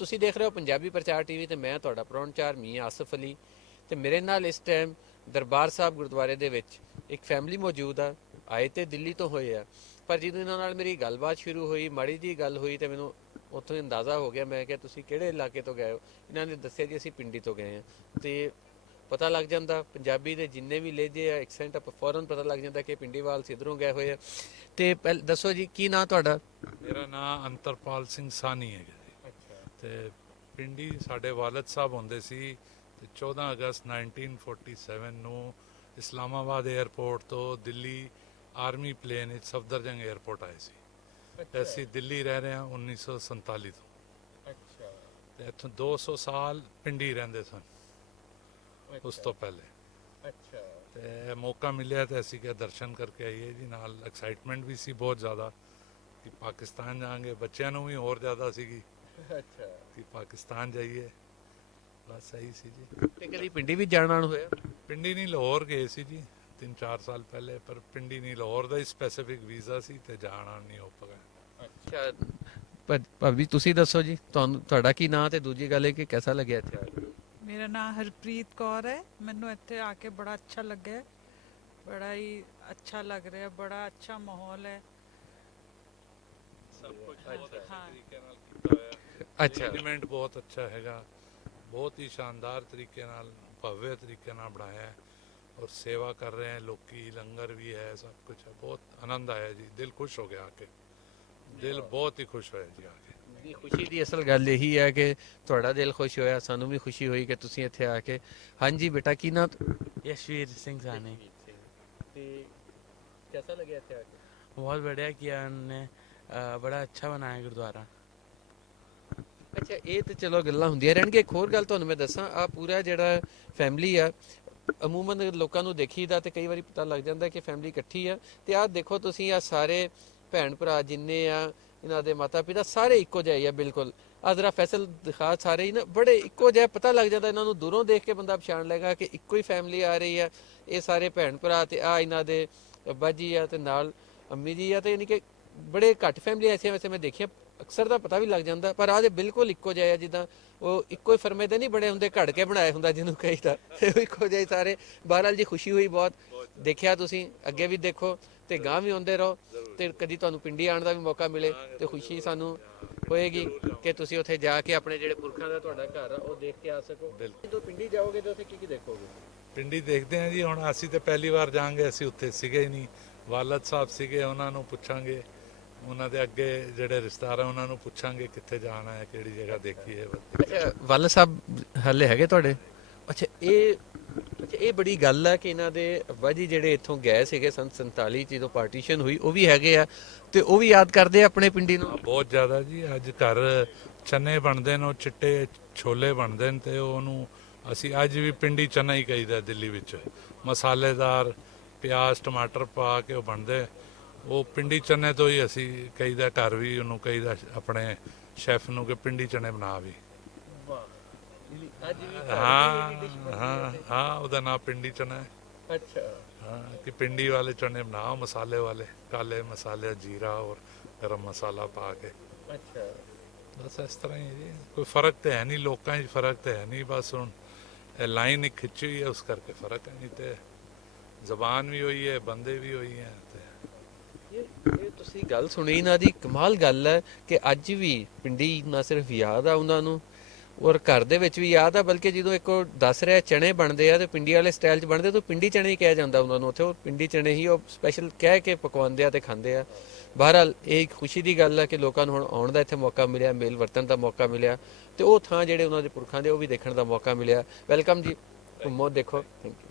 ਤੁਸੀਂ ਦੇਖ ਰਹੇ ਹੋ ਪੰਜਾਬੀ ਪ੍ਰਚਾਰ ਟੀਵੀ ਤੇ ਮੈਂ ਤੁਹਾਡਾ ਪ੍ਰਾਹੁਣਚਾਰ ਮੀਆਂ ਆਸਫ ਅਲੀ ਤੇ ਮੇਰੇ ਨਾਲ ਇਸ ਟਾਈਮ ਦਰਬਾਰ ਸਾਹਿਬ ਗੁਰਦੁਆਰੇ ਦੇ ਵਿੱਚ ਇੱਕ ਫੈਮਿਲੀ ਮੌਜੂਦ ਆ। ਆਏ ਤੇ ਦਿੱਲੀ ਤੋਂ ਹੋਏ ਆ, ਪਰ ਜਦੋਂ ਇਹਨਾਂ ਨਾਲ ਮੇਰੀ ਗੱਲਬਾਤ ਸ਼ੁਰੂ ਹੋਈ, ਮਾੜੀ ਜੀ ਗੱਲ ਹੋਈ ਤੇ ਮੈਨੂੰ ਉੱਥੋਂ ਹੀ ਅੰਦਾਜ਼ਾ ਹੋ ਗਿਆ। ਮੈਂ ਕਿਹਾ ਤੁਸੀਂ ਕਿਹੜੇ ਇਲਾਕੇ ਤੋਂ ਗਏ ਹੋ? ਇਹਨਾਂ ਨੇ ਦੱਸਿਆ ਜੀ ਅਸੀਂ ਪਿੰਡੀ ਤੋਂ ਗਏ ਹਾਂ। ਤੇ ਪਤਾ ਲੱਗ ਜਾਂਦਾ ਪੰਜਾਬੀ ਦੇ ਜਿੰਨੇ ਵੀ ਲਹਿਜੇ ਆ ਐਕਸੈਂਟ ਆ ਫੌਰਨ ਪਤਾ ਲੱਗ ਜਾਂਦਾ ਕਿ ਪਿੰਡੀਵਾਲ ਸਿੱਧਰੋਂ ਗਏ ਹੋਏ ਆ। ਤੇ ਦੱਸੋ ਜੀ ਕੀ ਨਾਂ ਤੁਹਾਡਾ? ਮੇਰਾ ਨਾਮ ਅੰਤਰਪਾਲ ਸਿੰਘ ਸਾਨੀ ਹੈ ਜੀ। ਤੇ ਪਿੰਡੀ ਸਾਡੇ ਵਾਲਦ ਸਾਹਿਬ ਹੁੰਦੇ ਸੀ ਤੇ 14 ਅਗਸਤ 1947 ਨੂੰ ਇਸਲਾਮਾਬਾਦ 에ਅਰਪੋਰਟ ਤੋਂ ਦਿੱਲੀ ਆਰਮੀ ਪਲੇਨ ਵਿੱਚ ਸਫਦਰਜੰਗ 에ਅਰਪੋਰਟ ਆਏ ਸੀ। ਤੇ ਅਸੀਂ ਦਿੱਲੀ ਰਹਿ ਰਹੇ ਹਾਂ 1947 ਤੋਂ। ਤੇ ਇੱਥੋਂ 200 ਸਾਲ ਪਿੰਡੀ ਰਹਿੰਦੇ ਸਨ ਉਸ ਤੋਂ ਪਹਿਲੇ। ਤੇ ਮੌਕਾ ਮਿਲਿਆ ਤੇ ਅਸੀਂ ਕਿਹਾ ਦਰਸ਼ਨ ਕਰਕੇ ਆਈਏ ਜੀ। ਨਾਲ ਐਕਸਾਈਟਮੈਂਟ ਵੀ ਸੀ ਬਹੁਤ ਜ਼ਿਆਦਾ ਕਿ ਪਾਕਿਸਤਾਨ ਜਾਵਾਂਗੇ, ਬੱਚਿਆਂ ਨੂੰ ਵੀ ਹੋਰ ਜ਼ਿਆਦਾ ਸੀਗੀ ਕਿ ਪਾਕਿਸਤਾਨ ਜਾਈਏ। ਬਸ ਇਹੀ ਸੀ ਜੀ। ਤੇ ਕਦੀ ਪਿੰਡੀ ਵੀ ਜਾਣ ਆਉਣ ਹੋਇਆ? ਪਿੰਡੀ ਨਹੀਂ, ਲਾਹੌਰ ਗਏ ਸੀ ਜੀ 3-4 ਸਾਲ ਪਹਿਲੇ, ਪਰ ਪਿੰਡੀ ਨਹੀਂ, ਲਾਹੌਰ ਦਾ ਹੀ ਸਪੈਸੀਫਿਕ ਵੀਜ਼ਾ ਸੀ ਤੇ ਜਾਣਾ ਨਹੀਂ ਹੋ ਪਾਇਆ। ਅੱਛਾ ਭਾਬੀ ਤੁਸੀਂ ਦੱਸੋ ਜੀ, ਤੁਹਾਡਾ ਕੀ ਨਾਂ ਤੇ ਦੂਜੀ ਗੱਲ ਹੈ ਕਿ ਕਿਹਦਾ ਲੱਗਿਆ ਇੱਥੇ ਆ ਕੇ? ਮੇਰਾ ਨਾਮ ਹਰਪ੍ਰੀਤ ਕੌਰ ਹੈ। ਮੈਨੂੰ ਇੱਥੇ ਆ ਕੇ ਬੜਾ ਅੱਛਾ ਲੱਗਿਆ, ਬੜਾ ਹੀ ਅੱਛਾ ਲੱਗ ਰਿਹਾ, ਬੜਾ ਅੱਛਾ ਮਾਹੌਲ ਹੈ। ਸਭ ਕੁਝ ਬਹੁਤ ਅੱਛੇ ਤਰੀਕੇ ਨਾਲ ਕੀਤਾ ਹੋਇਆ। ਅੱਛਾ, ਐਲੀਮੈਂਟ ਬਹੁਤ ਅੱਛਾ ਹੈਗਾ, ਬਹੁਤ ਹੀ ਸ਼ਾਨਦਾਰ ਤਰੀਕੇ ਨਾਲ, ਭव्य ਤਰੀਕੇ ਨਾਲ ਬਣਾਇਆ ਹੈ। ਔਰ ਸੇਵਾ ਕਰ ਰਹੇ हैं ਲੋਕੀ, ਲੰਗਰ ਵੀ ਹੈ, ਸਭ ਕੁਝ ਹੈ। ਬਹੁਤ ਆਨੰਦ ਆਇਆ ਜੀ, ਦਿਲ ਖੁਸ਼ ਹੋ ਗਿਆ ਆ ਕੇ, ਦਿਲ ਬਹੁਤ ਹੀ ਖੁਸ਼ ਹੋਇਆ ਜੀ ਆ ਕੇ। ਦੀ ਖੁਸ਼ੀ ਦੀ ਅਸਲ ਗੱਲ ਇਹੀ ਹੈ ਕਿ ਤੁਹਾਡਾ ਦਿਲ ਖੁਸ਼ ਹੋਇਆ, ਸਾਨੂੰ ਵੀ ਖੁਸ਼ੀ ਹੋਈ ਕਿ ਤੁਸੀਂ ਇੱਥੇ ਆ ਕੇ। ਹਾਂਜੀ ਬੇਟਾ ਕੀ ਨਾਂ? यशवीर सिंह सानी। ਤੇ ਕਿਹਦਾ ਲੱਗਿਆ ਇੱਥੇ ਆ ਕੇ? बहुत बढ़िया किया उन्होंने, बड़ा अच्छा बनाया गुरुद्वारा। ਅੱਛਾ ਇਹ ਤੇ ਚਲੋ ਗੱਲਾਂ ਹੁੰਦੀਆਂ ਰਹਿਣਗੀਆਂ। ਇੱਕ ਹੋਰ ਗੱਲ ਤੁਹਾਨੂੰ ਮੈਂ ਦੱਸਾਂ, ਆ ਪੂਰਾ ਜਿਹੜਾ ਫੈਮਿਲੀ ਆ ਅਮੂਮਨ ਲੋਕਾਂ ਨੂੰ ਦੇਖੀਦਾ ਤੇ ਕਈ ਵਾਰੀ ਪਤਾ ਲੱਗ ਜਾਂਦਾ ਕਿ ਫੈਮਿਲੀ ਇਕੱਠੀ ਆ। ਤੇ ਆਹ ਦੇਖੋ ਤੁਸੀਂ, ਆ ਸਾਰੇ ਭੈਣ ਭਰਾ ਜਿੰਨੇ ਆ, ਇਹਨਾਂ ਦੇ ਮਾਤਾ ਪਿਤਾ ਸਾਰੇ ਇੱਕੋ ਜਿਹੇ ਆ ਬਿਲਕੁਲ। ਆ ਜ਼ਰਾ ਫੈਸਲ ਦਿਖਾ, ਸਾਰੇ ਹੀ ਨਾ ਬੜੇ ਇੱਕੋ ਜਿਹਾ, ਪਤਾ ਲੱਗ ਜਾਂਦਾ ਇਹਨਾਂ ਨੂੰ, ਦੂਰੋਂ ਦੇਖ ਕੇ ਬੰਦਾ ਪਛਾਣ ਲਏਗਾ ਕਿ ਇੱਕੋ ਹੀ ਫੈਮਿਲੀ ਆ ਰਹੀ ਆ। ਇਹ ਸਾਰੇ ਭੈਣ ਭਰਾ ਤੇ ਆ ਇਹਨਾਂ ਦੇ ਅੱਬਾ ਜੀ ਆ ਤੇ ਨਾਲ ਅੰਮੀ ਜੀ ਆ। ਤੇ ਯਾਨੀ ਕਿ ਬੜੇ ਘੱਟ ਫੈਮਿਲੀ ਐਸੀਆਂ ਵੈਸੇ ਮੈਂ ਦੇਖੀਆਂ, ਅਕਸਰ ਦਾ ਪਤਾ ਵੀ ਲੱਗ ਜਾਂਦਾ, ਪਰ ਆਹ ਦੇ ਬਿਲਕੁਲ ਇੱਕੋ ਜਿਹੇ ਆ, ਜਿੱਦਾਂ ਉਹ ਇੱਕੋ ਹੀ ਫਰਮੇ ਦੇ ਨਹੀਂ ਬਣੇ ਹੁੰਦੇ, ਘੜ ਕੇ ਬਣਾਏ ਹੁੰਦਾ ਜਿਹਨੂੰ ਕਹੀਦਾ, ਇੱਕੋ ਜਿਹੇ ਸਾਰੇ। ਬਹਰਾਲ ਜੀ ਖੁਸ਼ੀ ਹੋਈ ਬਹੁਤ, ਦੇਖਿਆ ਤੁਸੀਂ, ਅੱਗੇ ਵੀ ਦੇਖੋ ਤੇ ਗਾਂ ਵੀ ਆਉਂਦੇ ਰਹੋ। ਤੇ ਕਦੀ ਤੁਹਾਨੂੰ ਪਿੰਡੀ ਆਉਣ ਦਾ ਵੀ ਮੌਕਾ ਮਿਲੇ ਤੇ ਖੁਸ਼ੀ ਸਾਨੂੰ ਹੋਏਗੀ ਕਿ ਤੁਸੀਂ ਉੱਥੇ ਜਾ ਕੇ ਆਪਣੇ ਜਿਹੜੇ ਪੁਰਖਾਂ ਦਾ ਤੁਹਾਡਾ ਘਰ ਆ ਉਹ ਦੇਖ ਕੇ ਆ ਸਕੋ। ਜਦੋਂ ਪਿੰਡੀ ਜਾਓਗੇ ਤਾਂ ਉੱਥੇ ਕੀ ਕੀ ਦੇਖੋਗੇ? ਪਿੰਡੀ ਦੇਖਦੇ ਹਾਂ ਜੀ, ਹੁਣ ਅਸੀਂ ਤਾਂ ਪਹਿਲੀ ਵਾਰ ਜਾਵਾਂਗੇ, ਅਸੀਂ ਉੱਥੇ ਸੀਗੇ ਹੀ ਨਹੀਂ। ਵਾਲਦ ਸਾਹਿਬ ਸੀਗੇ, ਉਹਨਾਂ ਨੂੰ ਪੁੱਛਾਂਗੇ, ਉਹਨਾਂ ਦੇ ਅੱਗੇ ਜਿਹੜੇ ਰਿਸ਼ਤੇਦਾਰ ਆ ਉਹਨਾਂ ਨੂੰ ਪੁੱਛਾਂਗੇ ਕਿੱਥੇ ਜਾਣਾ ਹੈ, ਕਿਹੜੀ ਜਗ੍ਹਾ ਦੇਖੀਏ। ਅੱਛਾ ਵਾਲਾ ਸਾਹਿਬ ਹਾਲੇ ਹੈਗੇ ਤੁਹਾਡੇ? ਅੱਛਾ ਇਹ ਬੜੀ ਗੱਲ ਆ ਕਿ ਇਹਨਾਂ ਦੇ ਅੱਬਾ ਜੀ ਜਿਹੜੇ ਇੱਥੋਂ ਗਏ ਸੀਗੇ ਸੰਨ 47 ਜਦੋਂ ਪਾਰਟੀਸ਼ਨ ਹੋਈ, ਉਹ ਵੀ ਹੈਗੇ ਆ ਤੇ ਉਹ ਵੀ ਯਾਦ ਕਰਦੇ ਆ ਆਪਣੇ ਪਿੰਡੀ ਨੂੰ ਬਹੁਤ ਜ਼ਿਆਦਾ ਜੀ। ਅੱਜ ਘਰ ਚਨੇ ਬਣਦੇ ਨੇ, ਉਹ ਚਿੱਟੇ ਛੋਲੇ ਬਣਦੇ ਨੇ ਤੇ ਉਹਨੂੰ ਅਸੀਂ ਅੱਜ ਵੀ ਪਿੰਡੀ ਚਨਾ ਹੀ ਕਹੀਦਾ ਦਿੱਲੀ ਵਿੱਚ। ਮਸਾਲੇਦਾਰ ਪਿਆਜ਼ ਟਮਾਟਰ ਪਾ ਕੇ ਉਹ ਬਣਦੇ, ਉਹ ਪਿੰਡੀ ਚਨੇ ਤੋਂ ਹੀ ਅਸੀਂ ਕਹੀਦਾ। ਘਰ ਵੀ ਉਹਨੂੰ ਕਹੀਦਾ ਆਪਣੇ ਸ਼ੈਫ ਨੂੰ ਕਿ ਪਿੰਡੀ ਚਨੇ ਬਣਾ ਵੀ। ਹਾਂ ਉਹਦਾ ਨਾਮ ਪਿੰਡੀ ਚਨਾ ਹੈ। ਅੱਛਾ ਹਾਂ, ਕਿ ਪਿੰਡੀ ਵਾਲੇ ਚਨੇ ਬਣਾਓ, ਮਸਾਲੇ ਵਾਲੇ, ਕਾਲੇ ਮਸਾਲੇ, ਜੀਰਾ ਔਰ ਗਰਮ ਮਸਾਲਾ ਪਾ ਕੇ। ਅੱਛਾ ਬਸ ਇਸ ਤਰ੍ਹਾਂ ਹੀ ਜੀ, ਕੋਈ ਫਰਕ ਤਾਂ ਹੈ ਨਹੀਂ, ਲੋਕਾਂ 'ਚ ਫਰਕ ਤਾਂ ਹੈ ਨਹੀਂ। ਬਸ ਹੁਣ ਇਹ ਲਾਈਨ ਇੱਕ ਖਿੱਚੀ ਹੋਈ ਹੈ, ਉਸ ਕਰਕੇ ਫਰਕ ਹੈ, ਨਹੀਂ ਤੇ ਜ਼ਬਾਨ ਵੀ ਹੋਈ ਹੈ, ਬੰਦੇ ਵੀ ਹੋਈ ਹੈ। ਇਹ ਤੁਸੀਂ ਗੱਲ ਸੁਣੀ ਇਹਨਾਂ ਦੀ, ਕਮਾਲ ਗੱਲ ਹੈ ਕਿ ਅੱਜ ਵੀ ਪਿੰਡੀ ਨਾ ਸਿਰਫ ਯਾਦ ਆ ਉਹਨਾਂ ਨੂੰ, ਔਰ ਘਰ ਦੇ ਵਿੱਚ ਵੀ ਯਾਦ ਆ, ਬਲਕਿ ਜਦੋਂ ਇੱਕ ਉਹ ਦੱਸ ਰਿਹਾ ਚਣੇ ਬਣਦੇ ਆ ਤੇ ਪਿੰਡੀ ਵਾਲੇ ਸਟਾਈਲ 'ਚ ਬਣਦੇ ਤਾਂ ਪਿੰਡੀ ਚਣੇ ਹੀ ਕਿਹਾ ਜਾਂਦਾ ਉਹਨਾਂ ਨੂੰ ਉੱਥੇ। ਉਹ ਪਿੰਡੀ ਚਣੇ ਹੀ ਉਹ ਸਪੈਸ਼ਲ ਕਹਿ ਕੇ ਪਕਵਾਉਂਦੇ ਆ ਤੇ ਖਾਂਦੇ ਆ। ਬਹਰਾਲ ਇਹ ਇੱਕ ਖੁਸ਼ੀ ਦੀ ਗੱਲ ਹੈ ਕਿ ਲੋਕਾਂ ਨੂੰ ਹੁਣ ਆਉਣ ਦਾ ਇੱਥੇ ਮੌਕਾ ਮਿਲਿਆ, ਮੇਲ ਵਰਤਣ ਦਾ ਮੌਕਾ ਮਿਲਿਆ ਤੇ ਉਹ ਥਾਂ ਜਿਹੜੇ ਉਹਨਾਂ ਦੇ ਪੁਰਖਾਂ ਦੇ ਉਹ ਵੀ ਦੇਖਣ ਦਾ ਮੌਕਾ ਮਿਲਿਆ। ਵੈਲਕਮ ਜੀ, ਘੁੰਮੋ ਦੇਖੋ। Thank you.